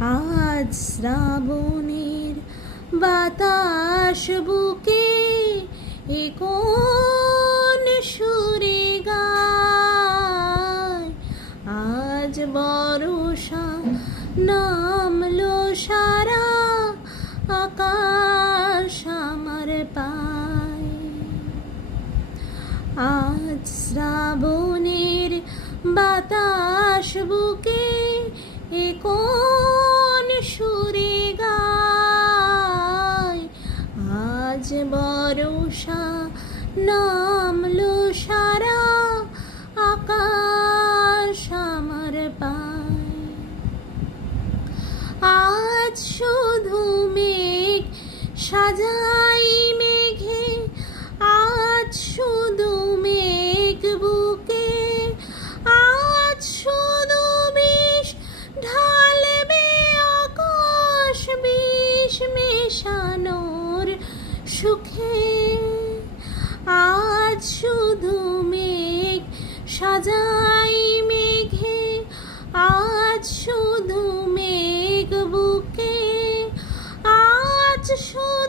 আজ শ্রাবণের বাতাস বুকে এ কোন সুরে গায়, আজ বর্ষা নামলো সারা আকাশ আমার পায়। আজ শ্রাবণের বাতাস বুকে এ কোন সুরে গায়, আজ বর্ষা নামলো সারা আকাশ আমার পায়। আজ শুধু মেঘ সাজাই মেঘে, আজ শুধু মেঘ বুকে, আজ শুধু বিষ ঢালবে আকাশ বিষ মেশানোর সুখে। আজ শুধু মেঘ সাজাই মেঘে, আজ শুধু মেঘ বুকে, আজ শুধু